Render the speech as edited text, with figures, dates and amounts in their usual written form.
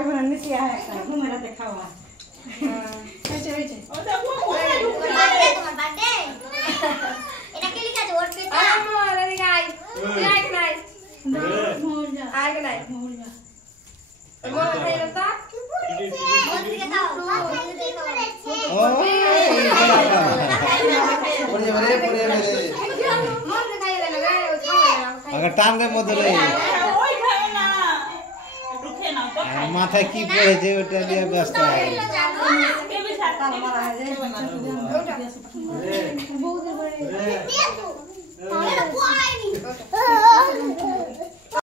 ভাই বোন নিচে আয় একটা ঘুমেরা দেখাওয়া হয়েছে হয়েছে তোমার বার্থডে এটা কে লিখা আছে ওর পেটা আমার আরে গাই লাইক নাই মোর যা আয় নাই মোর যা মোর খাইলো তো ওর দিকে দাও ও পড়ে যাবে মোর খাইলো না গায় ও খাইলো अगर टान दे मत रे ওই খাবে না একটু খেয়ে নাও তো খাই माथा की पड़े जे ओटा लिए व्यस्त है জানো কে বিছাড় তার মারা যায় বহুত বড় দিয়ে তো